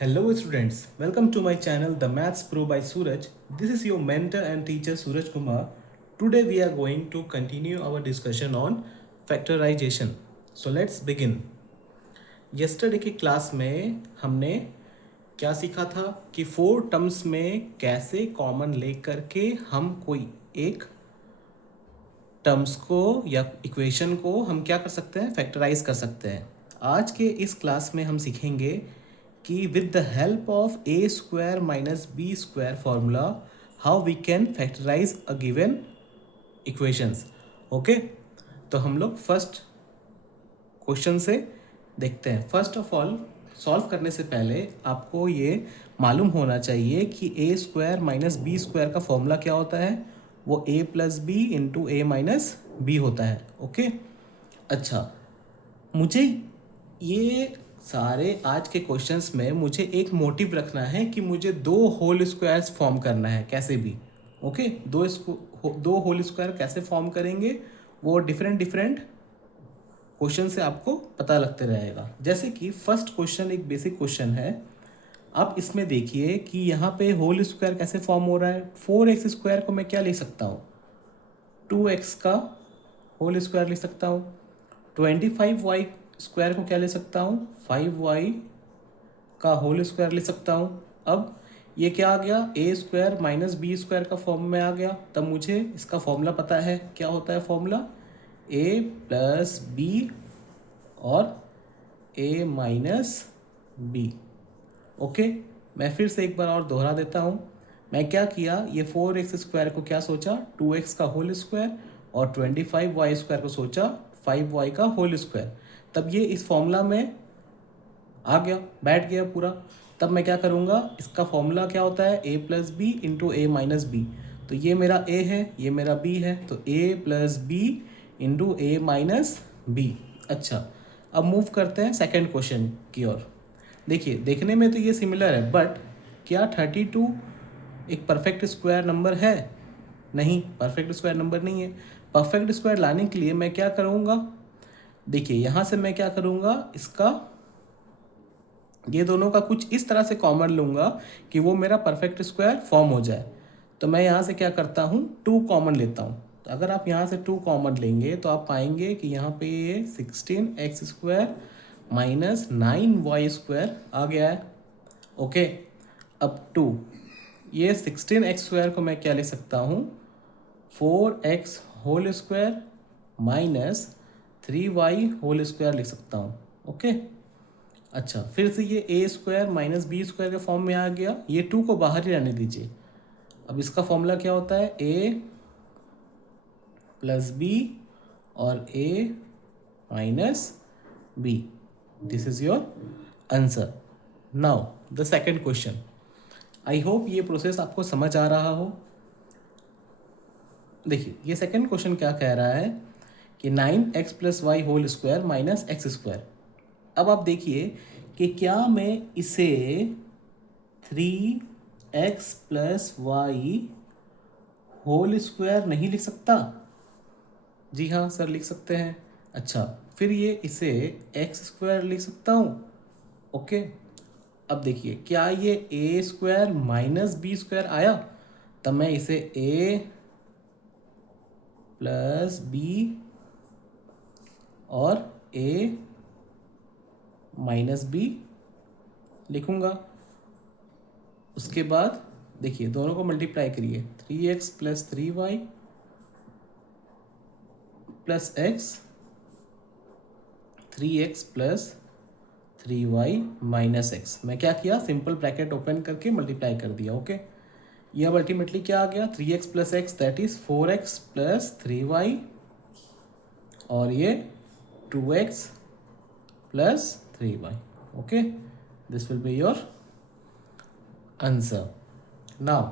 Hello students, welcome to my channel The Maths Pro by Suraj. This is your mentor and teacher Suraj Kumar. Today we are going to continue our discussion on factorization. So let's begin. Yesterday की class में हमने क्या सीखा था कि four terms में कैसे common ले करके हम कोई एक टर्म्स को या इक्वेशन को हम क्या कर सकते हैं, फैक्टराइज कर सकते हैं. आज के इस क्लास में हम सीखेंगे कि with the help of A square minus B square formula how we can factorise a given equations. Okay, तो हम लोग फर्स्ट क्वेश्चन से देखते हैं. फर्स्ट ऑफ ऑल सॉल्व करने से पहले आपको ये मालूम होना चाहिए कि ए स्क्वायर माइनस बी स्क्वायर का फॉर्मूला क्या होता है. वो ए plus B into A minus B होता है. ओके, अच्छा, मुझे ये सारे आज के क्वेश्चंस में मुझे एक मोटिव रखना है कि मुझे दो होल स्क्वायर्स फॉर्म करना है कैसे भी. ओके, दो होल स्क्वायर कैसे फॉर्म करेंगे वो डिफरेंट डिफरेंट क्वेश्चन से आपको पता लगते रहेगा. जैसे कि फर्स्ट क्वेश्चन एक बेसिक क्वेश्चन है. आप इसमें देखिए कि यहाँ पे होल स्क्वायर कैसे फॉर्म हो रहा है. 4x² को मैं क्या लिख सकता हूँ, 2x का होल स्क्वायर लिख सकता हूँ. 25y² को क्या ले सकता हूँ, 5y का होल स्क्वायर ले सकता हूँ. अब ये क्या आ गया, ए स्क्वायर माइनस बी स्क्वायर का फॉर्म में आ गया. तब मुझे इसका फॉर्मूला पता है. क्या होता है फॉर्मूला, ए प्लस बी और ए माइनस बी. ओके, मैं फिर से एक बार और दोहरा देता हूँ. मैं क्या किया, ये 4x² को क्या सोचा, 2x का होल स्क्वायर, और 25y² को सोचा 5y का होल स्क्वायर. तब ये इस फॉर्मूला में आ गया, बैठ गया पूरा. तब मैं क्या करूँगा, इसका फॉर्मूला क्या होता है, ए plus B into A minus B. तो ये मेरा ए है, ये मेरा बी है, तो A plus B into A minus B. अच्छा, अब मूव करते हैं सेकेंड क्वेश्चन की ओर. देखिए, देखने में तो ये सिमिलर है, बट क्या 32 एक परफेक्ट स्क्वायर नंबर है? नहीं, परफेक्ट स्क्वायर नंबर नहीं है. परफेक्ट स्क्वायर लाने के लिए मैं क्या करूँगा, देखिए यहाँ से मैं क्या करूँगा, इसका ये दोनों का कुछ इस तरह से कॉमन लूँगा कि वो मेरा परफेक्ट स्क्वायर फॉर्म हो जाए. तो मैं यहाँ से क्या करता हूँ, 2 कॉमन लेता हूँ. तो अगर आप यहाँ से 2 कॉमन लेंगे तो आप पाएंगे कि यहाँ पे ये 16x² माइनस 9y² आ गया है. ओके, अब 2, ये 16x² को मैं क्या ले सकता हूँ, 4x whole square minus 3y² लिख सकता हूँ. ओके, अच्छा, फिर से ये A square minus B square के फॉर्म में आ गया. ये 2 को बाहर ही रहने दीजिए. अब इसका फॉर्मूला क्या होता है, ए प्लस बी और A minus B. This is your answer. Now the second question. I hope ये प्रोसेस आपको समझ आ रहा हो. देखिए, ये सेकेंड क्वेश्चन क्या कह रहा है कि 9x plus Y whole square minus X square. अब आप देखिए कि क्या मैं इसे 3x plus Y whole square नहीं लिख सकता? जी हाँ सर, लिख सकते हैं. अच्छा, फिर ये इसे x² लिख सकता हूँ. ओके, अब देखिए, क्या ये A square minus B square आया? तब मैं इसे ए प्लस बी और ए माइनस बी लिखूंगा. उसके बाद देखिए, दोनों को मल्टीप्लाई करिए, 3x plus 3y plus x, 3x plus 3y minus x. मैं क्या किया, सिंपल ब्रैकेट ओपन करके मल्टीप्लाई कर दिया. ओके, ये अब अल्टीमेटली क्या आ गया, 3x plus x that is 4x plus 3y, और ये 2x plus 3y. Okay, this will be your answer. Now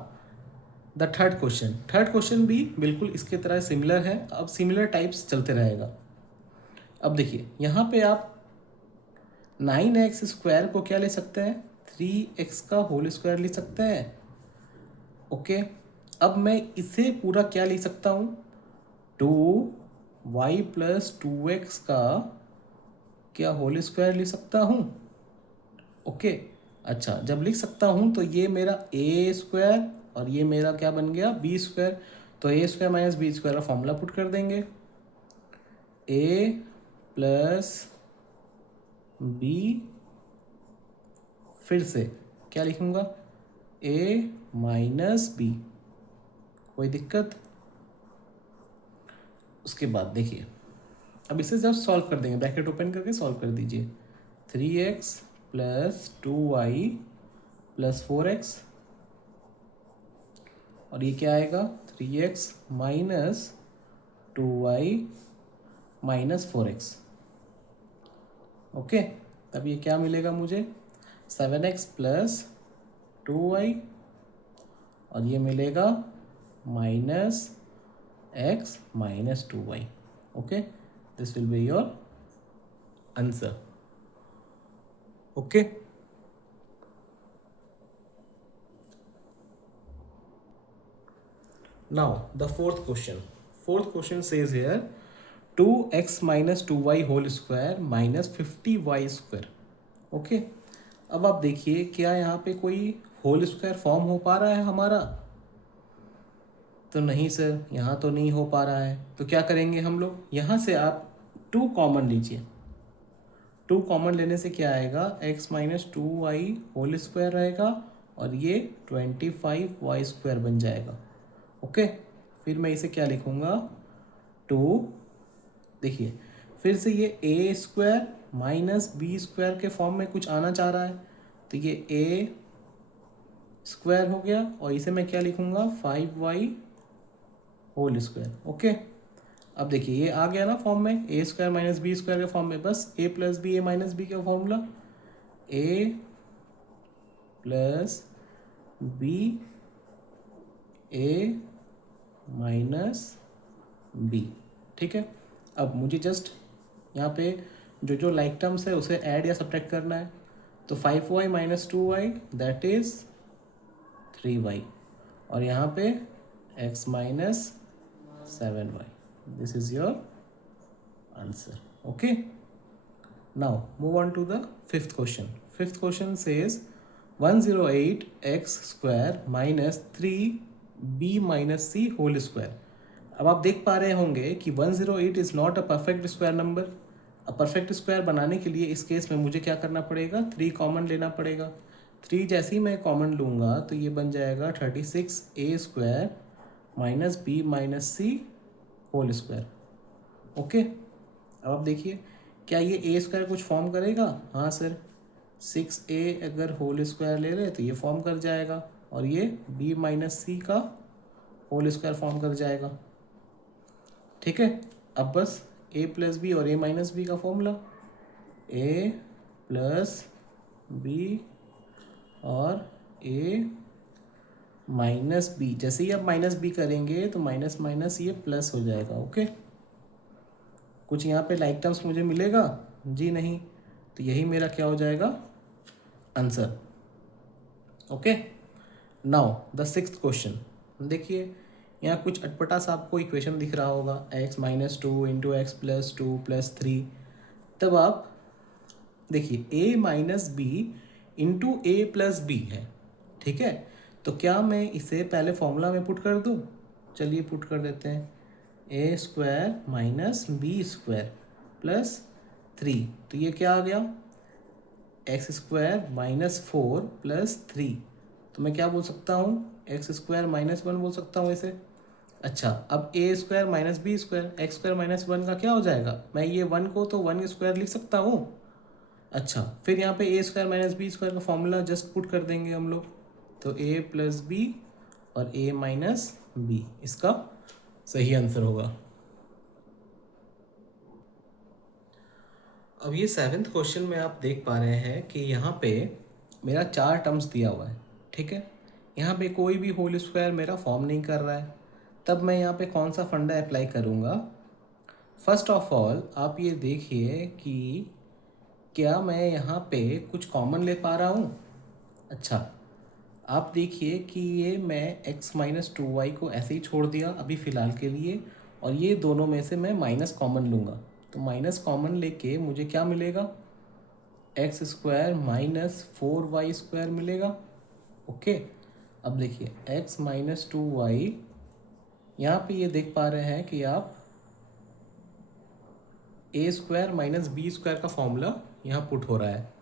the third question भी बिल्कुल इसके तरह सिमिलर है. अब सिमिलर टाइप्स चलते रहेगा. अब देखिए, यहाँ पे आप 9x² को क्या ले सकते हैं, 3x का होल स्क्वायर ले सकते हैं. ओके, अब मैं इसे पूरा क्या लिख सकता हूँ, 2y प्लस 2x का क्या होल स्क्वायर लिख सकता हूँ. ओके, अच्छा, जब लिख सकता हूँ तो ये मेरा ए स्क्वायर और ये मेरा क्या बन गया बी स्क्वायर। तो ए स्क्वायर माइनस बी स्क्वायर का फॉर्मूला पुट कर देंगे, ए प्लस बी, फिर से क्या लिखूँगा ए माइनस बी, कोई दिक्कत। उसके बाद देखिए अब इसे जब सॉल्व कर देंगे, ब्रैकेट ओपन करके सॉल्व कर दीजिए, 3x plus 2y plus 4x, और ये क्या आएगा 3x minus 2y minus 4x। Okay, तब ये क्या मिलेगा मुझे 7x प्लस 2y, और ये मिलेगा minus x minus 2y। Okay, this will be your answer. Okay, now the fourth question says here 2x minus 2y whole square minus 50y square। Okay, अब आप देखिए क्या यहाँ पे कोई होल स्क्वायर फॉर्म हो पा रहा है हमारा, तो नहीं सर, यहाँ तो नहीं हो पा रहा है। तो क्या करेंगे हम लोग, यहाँ से आप 2 कॉमन लीजिए। 2 कॉमन लेने से क्या आएगा x minus 2y whole square रहेगा और ये 25y स्क्वायर बन जाएगा। ओके, फिर मैं इसे क्या लिखूँगा 2, देखिए फिर से ये A square minus B square के फॉर्म में कुछ आना चाह रहा है, तो ये ए स्क्वायर हो गया और इसे मैं क्या लिखूँगा 5y होल स्क्वायर। ओके, अब देखिए ये आ गया ना फॉर्म में, ए स्क्वायर माइनस बी स्क्वायर के फॉर्म में, बस ए प्लस बी ए माइनस बी का फॉर्मूला, ए प्लस बी ए माइनस बी। ठीक है, अब मुझे जस्ट यहाँ पे जो जो लाइक टर्म्स है उसे ऐड या सब्ट्रैक्ट करना है। तो 5y minus 2y that is 3y, और यहाँ पे x minus 7y, this is your answer. Okay, now move on to the fifth question. Fifth question says 108x square minus 3b minus c whole square. अब आप देख पा रहे होंगे कि 108 is not a perfect square number. अब perfect square बनाने के लिए इस केस में मुझे क्या करना पड़ेगा 3 कॉमन लेना पड़ेगा। 3 जैसे ही मैं कॉमन लूँगा तो ये बन जाएगा 36a square minus B minus C whole square. Okay, अब आप देखिए क्या ये ए स्क्वायर कुछ फॉर्म करेगा, हाँ सर, 6a अगर होल स्क्वायर ले ले तो ये फॉर्म कर जाएगा, और ये b माइनस सी का होल स्क्वायर फॉर्म कर जाएगा। ठीक है, अब बस a प्लस बी और a माइनस बी का फॉर्मूला, a प्लस बी और a माइनस बी, जैसे ही आप माइनस बी करेंगे तो माइनस माइनस ये प्लस हो जाएगा। ओके, कुछ यहाँ पे लाइक टर्म्स मुझे मिलेगा जी नहीं, तो यही मेरा क्या हो जाएगा answer. Okay, now the sixth question. देखिए यहाँ कुछ अटपटा सा आपको इक्वेशन दिख रहा होगा, x minus 2 into X plus 2 plus 3। तब आप देखिए a minus B into A plus B है। ठीक है, तो क्या मैं इसे पहले फॉर्मूला में पुट कर दूँ, चलिए पुट कर देते हैं, A square minus B square plus 3, तो ये क्या आ गया एक्स स्क्वायर माइनस 4 प्लस 3, तो मैं क्या बोल सकता हूँ एक्स स्क्वायर माइनस 1 बोल सकता हूँ इसे। अच्छा, अब A square minus B square, X square minus 1 का क्या हो जाएगा, मैं ये 1 को तो 1 स्क्वायर लिख सकता हूँ। अच्छा, फिर यहाँ पे ए स्क्वायर माइनस बी स्क्वायर का फॉर्मूला जस्ट पुट कर देंगे हम लोग, तो ए प्लस बी और ए माइनस बी इसका सही आंसर होगा। अब ये 7th क्वेश्चन में आप देख पा रहे हैं कि यहाँ पे मेरा 4 टर्म्स दिया हुआ है। ठीक है, यहाँ पे कोई भी होल स्क्वायर मेरा फॉर्म नहीं कर रहा है, तब मैं यहाँ पे कौन सा फंडा अप्लाई करूँगा। फर्स्ट ऑफ ऑल आप ये देखिए कि क्या मैं यहाँ पे कुछ कॉमन ले पा रहा हूँ। अच्छा, आप देखिए कि ये मैं x माइनस 2y को ऐसे ही छोड़ दिया अभी फ़िलहाल के लिए, और ये दोनों में से मैं माइनस कॉमन लूँगा, तो माइनस कॉमन लेके मुझे क्या मिलेगा एक्स स्क्वायर माइनस 4y² मिलेगा। ओके, अब देखिए x माइनस 2y, यहाँ पे ये देख पा रहे हैं कि आप a² माइनस b² का फॉर्मूला यहाँ पुट हो रहा है।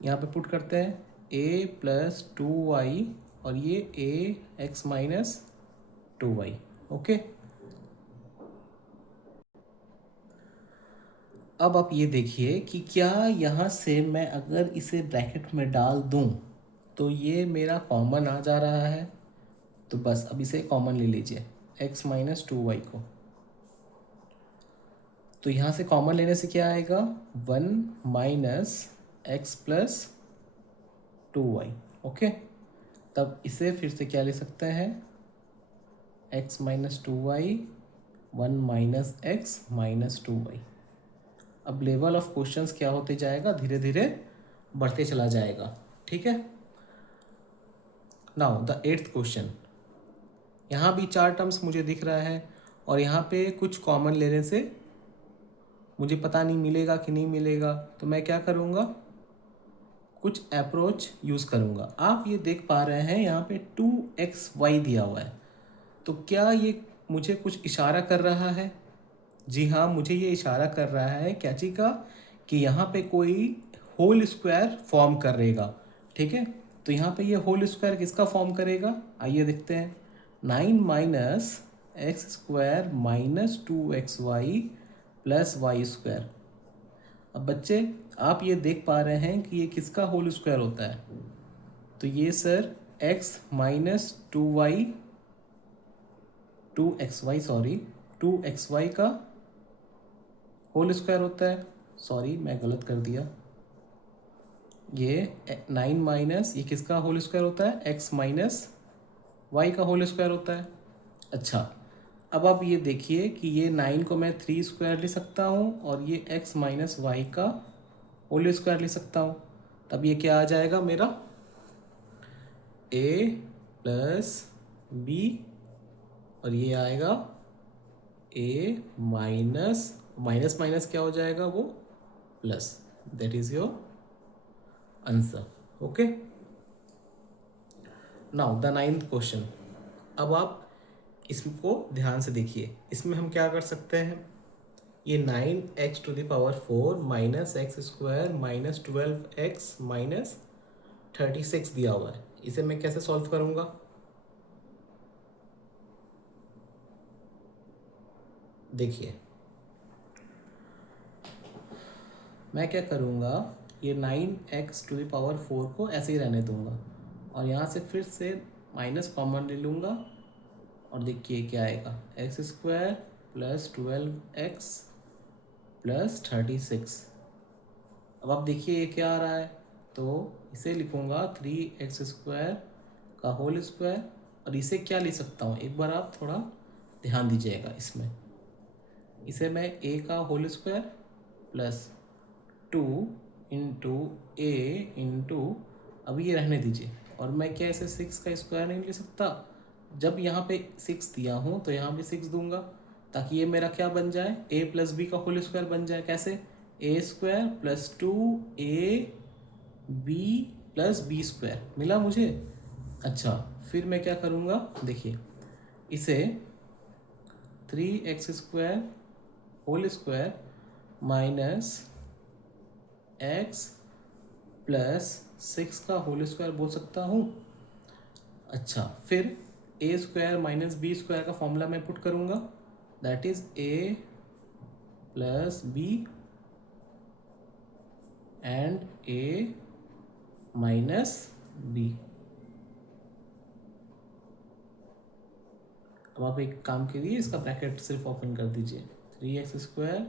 यहाँ पे पुट करते हैं a प्लस 2y और ये a x minus 2y। Okay, अब आप ये देखिए कि क्या यहाँ से मैं अगर इसे ब्रैकेट में डाल दूँ तो ये मेरा कॉमन आ जा रहा है। तो बस अब इसे कॉमन ले लीजिए x माइनस 2y को। तो यहाँ से कॉमन लेने से क्या आएगा, 1 minus x plus 2y। Okay, तब इसे फिर से क्या ले सकते हैं, x minus 2y, 1 minus x minus 2y। अब लेवल ऑफ क्वेश्चंस क्या होते जाएगा, धीरे धीरे बढ़ते चला जाएगा। ठीक है, नाउ द 8th क्वेश्चन। यहाँ भी 4 टर्म्स मुझे दिख रहा है और यहाँ पे कुछ कॉमन लेने से मुझे पता नहीं मिलेगा कि नहीं मिलेगा, तो मैं क्या करूँगा, कुछ अप्रोच यूज़ करूँगा। आप ये देख पा रहे हैं यहाँ पे 2xy दिया हुआ है, तो क्या ये मुझे कुछ इशारा कर रहा है? जी हाँ, मुझे ये इशारा कर रहा है क्या चीज़ का, कि यहाँ पे कोई होल स्क्वायर फॉर्म करेगा। ठीक है, तो यहाँ पे ये होल स्क्वायर किसका फॉर्म करेगा, आइए देखते हैं। 9 minus X square minus 2xy plus y²। अब बच्चे आप ये देख पा रहे हैं कि ये किसका होल स्क्वायर होता है, तो ये सर x माइनस 2xy का होल स्क्वायर होता है। सॉरी, मैं गलत कर दिया। ये 9 माइनस ये किसका होल स्क्वायर होता है, x माइनस y का होल स्क्वायर होता है। अच्छा, अब आप ये देखिए कि ये 9 को मैं 3² ले सकता हूँ और ये x माइनस वाई का होल स्क्वायर ले सकता हूँ। तब ये क्या आ जाएगा मेरा, a प्लस बी और ये आएगा a माइनस माइनस माइनस क्या हो जाएगा, वो plus. That is your answer. Okay, now the 9th question. अब आप इसको ध्यान से देखिए, इसमें हम क्या कर सकते हैं, ये 9x⁴ minus x² minus 12x minus 36 दिया हुआ है। इसे मैं कैसे सॉल्व करूँगा, देखिए मैं क्या करूँगा, ये 9x⁴ को ऐसे ही रहने दूँगा और यहाँ से फिर से माइनस कॉमन ले लूँगा और देखिए क्या आएगा, x² प्लस 12x प्लस 36। अब आप देखिए ये क्या आ रहा है, तो इसे लिखूँगा 3x² का होल स्क्वायर और इसे क्या ले सकता हूँ, एक बार आप थोड़ा ध्यान दीजिएगा इसमें। इसे मैं a का whole square plus 2 into a into, अब ये रहने दीजिए, और मैं क्या इसे 6 का स्क्वायर नहीं ले सकता, जब यहाँ पे 6 दिया हूँ तो यहाँ भी 6 दूंगा ताकि ये मेरा क्या बन जाए, a प्लस बी का होल स्क्वायर बन जाए। कैसे, a² plus 2ab plus b² मिला मुझे। अच्छा, फिर मैं क्या करूँगा, देखिए इसे 3x² whole square minus x plus 6 का होल स्क्वायर बोल सकता हूँ। अच्छा, फिर a² माइनस b² का फॉर्मूला मैं पुट करूँगा, that is a plus b and a minus b। अब आप एक काम कीजिए, इसका ब्रैकेट सिर्फ ओपन कर दीजिए, 3x²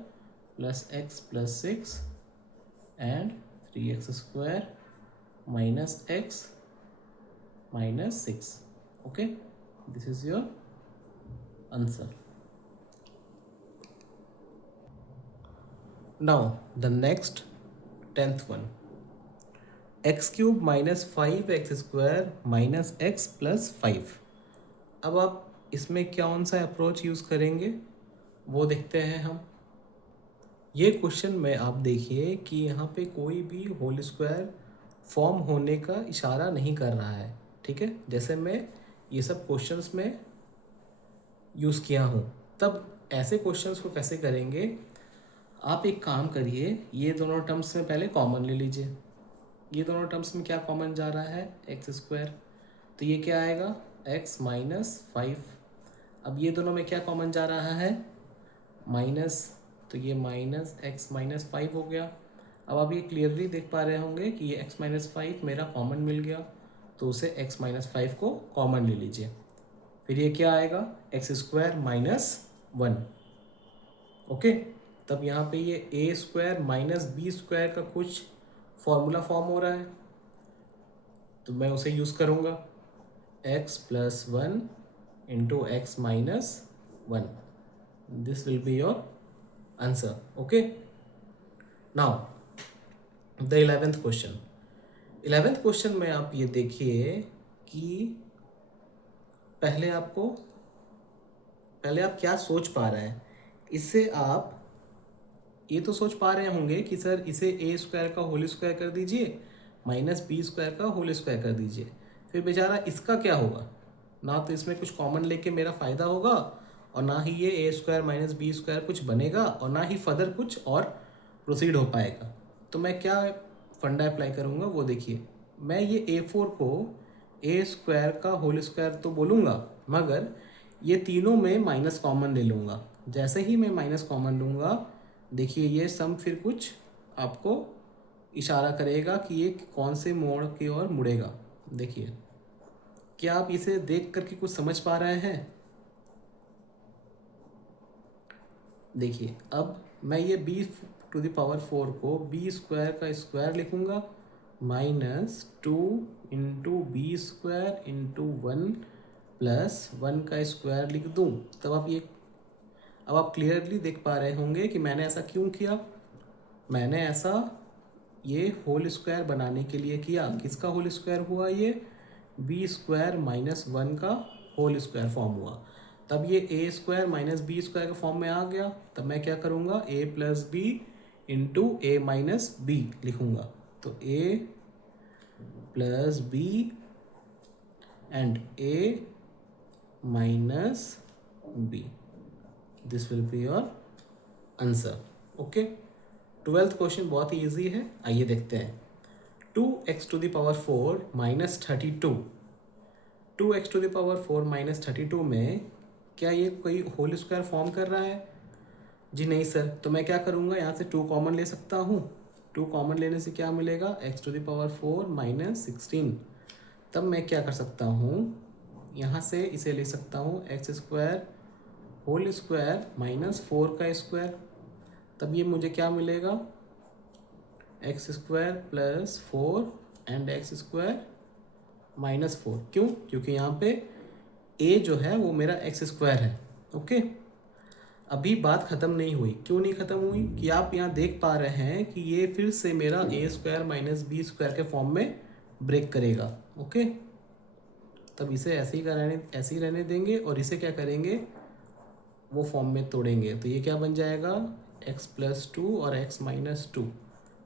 plus x plus 6 and 3x² minus x minus 6. Okay, this is your answer. Now the next 10th one, x³ minus 5x² minus x plus 5। अब आप इसमें कौन सा अप्रोच यूज़ करेंगे वो देखते हैं हम। ये क्वेश्चन में आप देखिए कि यहाँ पे कोई भी होल स्क्वायर फॉर्म होने का इशारा नहीं कर रहा है, ठीक है। जैसे मैं ये सब क्वेश्चंस में यूज़ किया हूँ, तब ऐसे क्वेश्चंस को कैसे करेंगे। आप एक काम करिए, ये दोनों टर्म्स में पहले कॉमन ले लीजिए। ये दोनों टर्म्स में क्या कॉमन जा रहा है, एक्स स्क्वायर, तो ये क्या आएगा एक्स माइनस 5। अब ये दोनों में क्या कॉमन जा रहा है, माइनस, तो ये माइनस एक्स माइनस 5 हो गया। अब आप ये क्लियरली देख पा रहे होंगे कि ये एक्स माइनस 5 मेरा कॉमन मिल गया, तो उसे एक्स माइनस 5 को कॉमन ले लीजिए। फिर ये क्या आएगा, एक्स स्क्वायर माइनस 1। ओके, तब यहाँ पे ये A square minus B square का कुछ फॉर्मूला फॉर्म हो रहा है, तो मैं उसे यूज़ करूँगा, x plus 1 into x minus 1। This will be your answer. Okay, now the 11th question. 11th question में आप ये देखिए कि पहले आप क्या सोच पा रहे हैं। इससे आप ये तो सोच पा रहे होंगे कि सर इसे ए स्क्वायर का होल स्क्वायर कर दीजिए, माइनस बी स्क्वायर का होल स्क्वायर कर दीजिए। फिर बेचारा इसका क्या होगा, ना तो इसमें कुछ कॉमन लेके मेरा फ़ायदा होगा, और ना ही ये A square minus B square कुछ बनेगा, और ना ही फर्दर कुछ और प्रोसीड हो पाएगा। तो मैं क्या फंडा अप्लाई करूँगा वो देखिए। मैं ये A4 को ए स्क्वायर का होल स्क्वायर तो बोलूँगा, मगर ये तीनों में माइनस कॉमन ले लूँगा। जैसे ही मैं माइनस कॉमन लूँगा, देखिए ये सम फिर कुछ आपको इशारा करेगा कि ये कौन से मोड़ की ओर मुड़ेगा। देखिए, क्या आप इसे देख करके कुछ समझ पा रहे हैं। देखिए, अब मैं ये b⁴ को बी स्क्वायर का स्क्वायर लिखूँगा, minus 2 into B square into 1 plus 1 का स्क्वायर लिख दूँ। तब अब आप क्लियरली देख पा रहे होंगे कि मैंने ऐसा क्यों किया। मैंने ऐसा ये होल स्क्वायर बनाने के लिए किया। किसका होल स्क्वायर हुआ, ये बी स्क्वायर माइनस 1 का होल स्क्वायर फॉर्म हुआ। तब ये A square minus B square के फॉर्म में आ गया। तब मैं क्या करूँगा, A plus B into A minus B लिखूँगा। तो A plus B and A minus B, this will be your answer. Okay, 12th question बहुत ही ईजी है, आइए देखते हैं। 2x⁴ माइनस 32, 2x⁴ माइनस 32 में क्या ये कोई होल स्क्वायर फॉर्म कर रहा है? जी नहीं सर। तो मैं क्या करूँगा, यहाँ से 2 कॉमन ले सकता हूँ। 2 कॉमन लेने से क्या मिलेगा, x⁴ माइनस 16। तब मैं क्या कर सकता हूँ, यहाँ से इसे ले सकता हूँ x² होल स्क्वायर माइनस 4 का स्क्वायर। तब ये मुझे क्या मिलेगा, x² plus 4 and x² minus 4। क्यों, क्योंकि यहाँ पे a जो है वो मेरा x² है। ओके, अभी बात ख़त्म नहीं हुई। क्यों नहीं ख़त्म हुई, कि आप यहाँ देख पा रहे हैं कि ये फिर से मेरा a² माइनस बी स्क्वायर के फॉर्म में ब्रेक करेगा। ओके, तब इसे ऐसे ही रहने देंगे, और इसे क्या करेंगे, वो फॉर्म में तोड़ेंगे। तो ये क्या बन जाएगा, x प्लस 2 और x माइनस 2।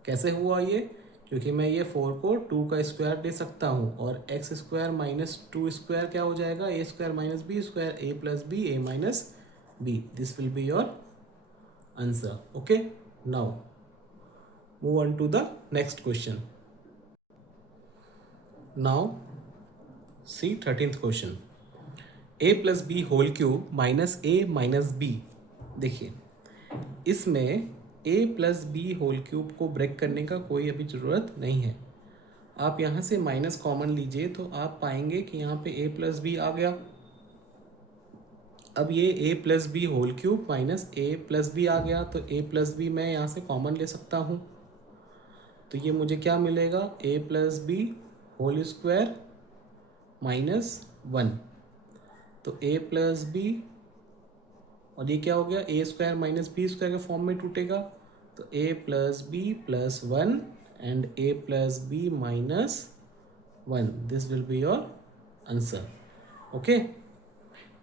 कैसे हुआ ये, क्योंकि मैं ये 4 को 2 का स्क्वायर ले सकता हूँ, और x² माइनस 2 स्क्वायर क्या हो जाएगा, a² minus B square, a plus B a minus b। This will be your answer. Okay, now move on to the next question. Now see 13th question. a plus B whole cube minus a minus b। देखिए, इसमें a plus B whole cube को break करने का कोई अभी ज़रूरत नहीं है। आप यहाँ से माइनस कॉमन लीजिए तो आप पाएंगे कि यहाँ पे a प्लस बी आ गया। अब ये a plus B whole cube minus a plus B आ गया, तो a प्लस बी मैं यहाँ से कॉमन ले सकता हूँ। तो ये मुझे क्या मिलेगा, a plus B whole square minus 1। तो a प्लस बी, और ये क्या हो गया, a square minus B square के फॉर्म में टूटेगा। तो a plus B plus 1 and a plus B minus 1। This will be your answer. Okay,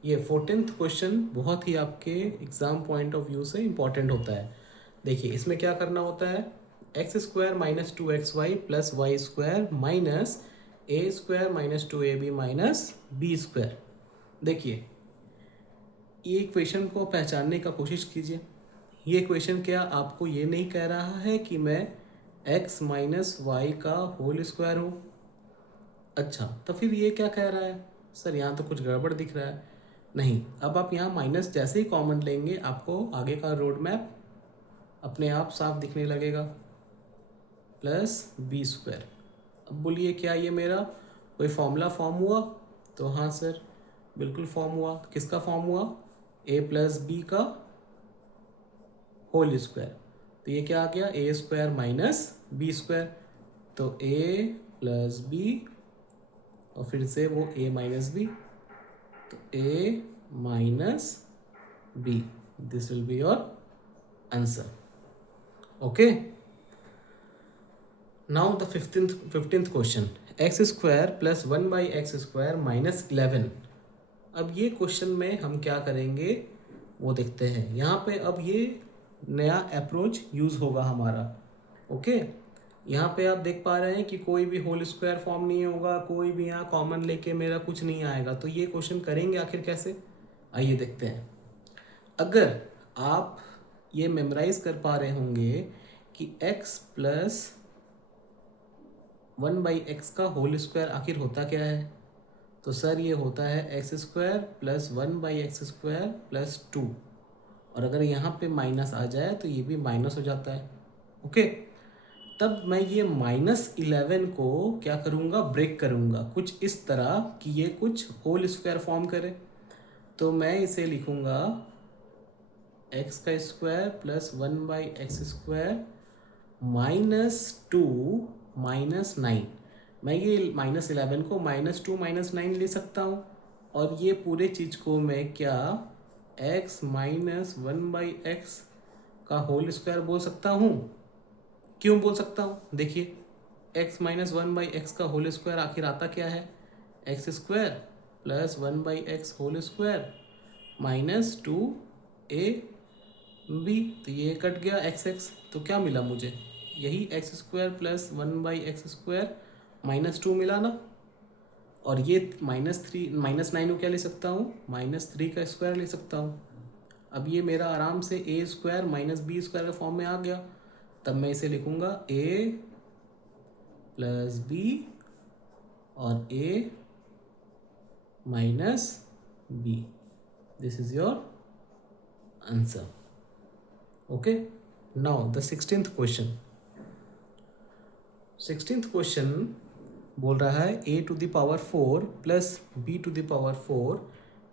ये 14th क्वेश्चन बहुत ही आपके एग्जाम पॉइंट ऑफ व्यू से इम्पॉर्टेंट होता है। देखिए इसमें क्या करना होता है, X square minus 2xy plus Y square minus A square minus 2ab minus B square. देखिए ये इक्वेशन को पहचानने का कोशिश कीजिए। ये इक्वेशन क्या आपको ये नहीं कह रहा है कि मैं x माइनस वाई का होल स्क्वायर हूँ? अच्छा, तो फिर ये क्या कह रहा है? सर यहाँ तो कुछ गड़बड़ दिख रहा है। नहीं, अब आप यहाँ माइनस जैसे ही कॉमन लेंगे आपको आगे का रोड मैप अपने आप साफ दिखने लगेगा, प्लस बी स्क्वायर। अब बोलिए क्या ये मेरा कोई फॉर्मूला फॉर्म हुआ? तो हाँ सर, बिल्कुल फॉर्म हुआ। किसका फॉर्म हुआ? ए प्लस बी का होल स्क्वायर। तो ये क्या आ गया? ए स्क्वायर माइनस बी स्क्वायर। तो ए प्लस बी और फिर से वो ए माइनस बी, तो A minus B, this will be your answer. Okay, now the fifteenth question, X square plus 1/x square minus 11। अब ये क्वेश्चन में हम क्या करेंगे वो देखते हैं। यहाँ पे अब ये नया अप्रोच यूज़ होगा हमारा। ओके, यहाँ पे आप देख पा रहे हैं कि कोई भी होल स्क्वायर फॉर्म नहीं होगा, कोई भी यहाँ कॉमन लेके मेरा कुछ नहीं आएगा। तो ये क्वेश्चन करेंगे आखिर कैसे, आइए देखते हैं। अगर आप ये मेमोराइज कर पा रहे होंगे कि x प्लस 1/x का होल स्क्वायर आखिर होता क्या है, तो सर ये होता है X square plus 1/x square plus 2। और अगर यहाँ पे माइनस आ जाए तो ये भी माइनस हो जाता है। ओके, तब मैं ये -11 को क्या करूँगा, ब्रेक करूँगा कुछ इस तरह कि ये कुछ होल स्क्वायर फॉर्म करे। तो मैं इसे लिखूँगा एक्स का स्क्वायर प्लस 1/x स्क्वायर -2 -9। मैं ये -11 को -2 -9 ले सकता हूँ, और ये पूरे चीज़ को मैं क्या x माइनस 1/x का होल स्क्वायर बोल सकता हूँ। क्यों बोल सकता हूँ? देखिए x माइनस 1/x का होल स्क्वायर आखिर आता क्या है, X square plus 1/x whole square minus 2ab। तो ये कट गया x, तो क्या मिला मुझे, यही x square plus 1/x square -2 मिला ना। और ये -9 को क्या ले सकता हूँ, -3 का स्क्वायर ले सकता हूँ। अब ये मेरा आराम से ए स्क्वायर माइनस बी स्क्वायर के फॉर्म में आ गया। तब मैं इसे लिखूँगा ए प्लस बी और A minus B, this is your answer. Okay, now the 16th question. 16th question बोल रहा है a to the power 4 plus b to the power 4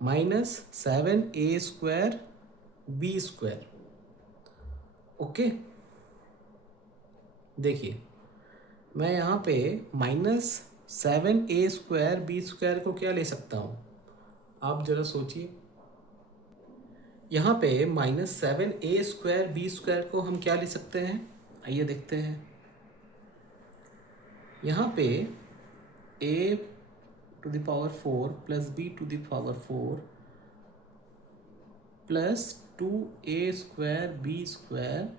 minus 7a square b square. Okay, देखिए मैं यहाँ पे -7a square b square को क्या ले सकता हूँ, आप जरा सोचिए। यहाँ पे -7a स्क्वायर b स्क्वायर को हम क्या ले सकते हैं, आइए देखते हैं। यहाँ पे a to the power 4 plus b to the power 4 plus 2a square b square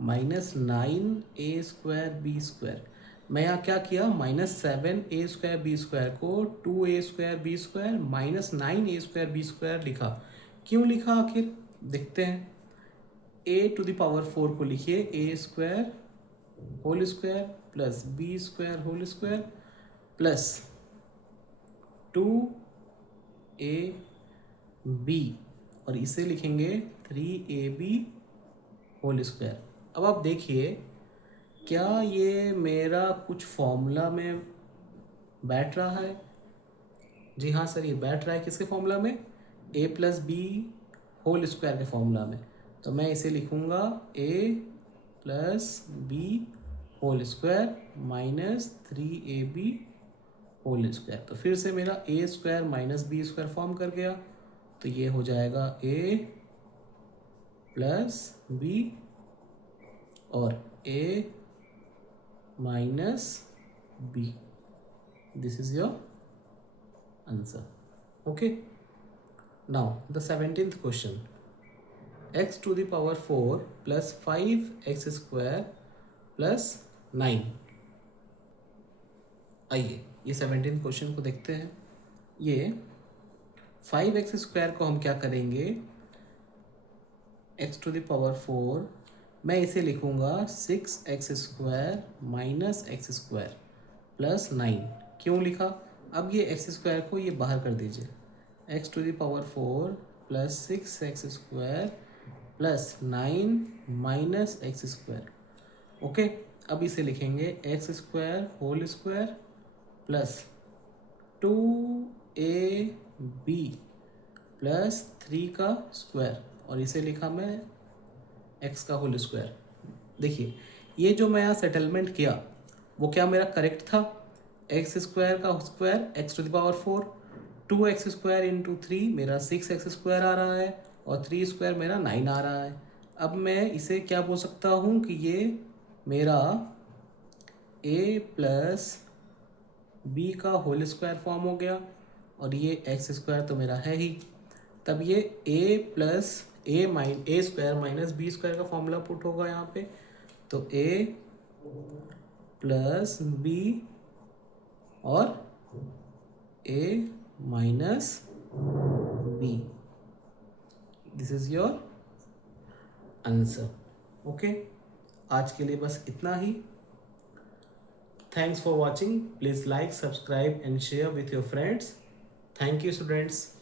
minus 9a square b square. मैं यहाँ क्या किया, -7a स्क्वायर b स्क्वायर को 2a square b square minus 9a square b square लिखा। क्यों लिखा आखिर, देखते हैं। a टू द पावर 4 को लिखिए a square whole square plus b square whole square plus 2ab, और इसे लिखेंगे 3ab होल स्क्वायर। अब आप देखिए क्या ये मेरा कुछ फॉर्मूला में बैठ रहा है? जी हाँ सर, ये बैठ रहा है किसके फॉर्मूला में, a plus B whole square के फॉर्मूला में। तो मैं इसे लिखूँगा a plus B whole square minus 3ab whole square. तो फिर से मेरा a square minus B square form कर गया। तो ये हो जाएगा a प्लस बी और a minus B, this is your answer. Okay, now the 17th question, X to the power 4 plus 5x² plus 9। आइए ये 17 क्वेश्चन को देखते हैं। ये 5x² को हम क्या करेंगे, x टू द पावर 4 मैं इसे लिखूंगा 6x² माइनस x² प्लस 9। क्यों लिखा? अब ये x² को ये बाहर कर दीजिए, x to the power 4 plus 6x² plus 9 minus x²। Okay, अब इसे लिखेंगे x² whole square plus 2ab plus 3 का स्क्वायर, और इसे लिखा मैं x का होल स्क्वायर। देखिए ये जो मैं यहाँ सेटलमेंट किया वो क्या मेरा करेक्ट था? x² का square x to the power 4, 2x² into 3 मेरा 6x² आ रहा है, और 3 मेरा 9 आ रहा है। अब मैं इसे क्या बोल सकता हूँ कि ये मेरा a प्लस b का होल स्क्वायर फॉर्म हो गया, और ये x² तो मेरा है ही। तब ये a plus a square minus b square का फॉर्मूला पुट होगा यहाँ पे, तो a प्लस b और a minus b, this is your answer. Okay, आज के लिए बस इतना ही। Thanks for watching. Please like, subscribe and share with your friends. Thank you students.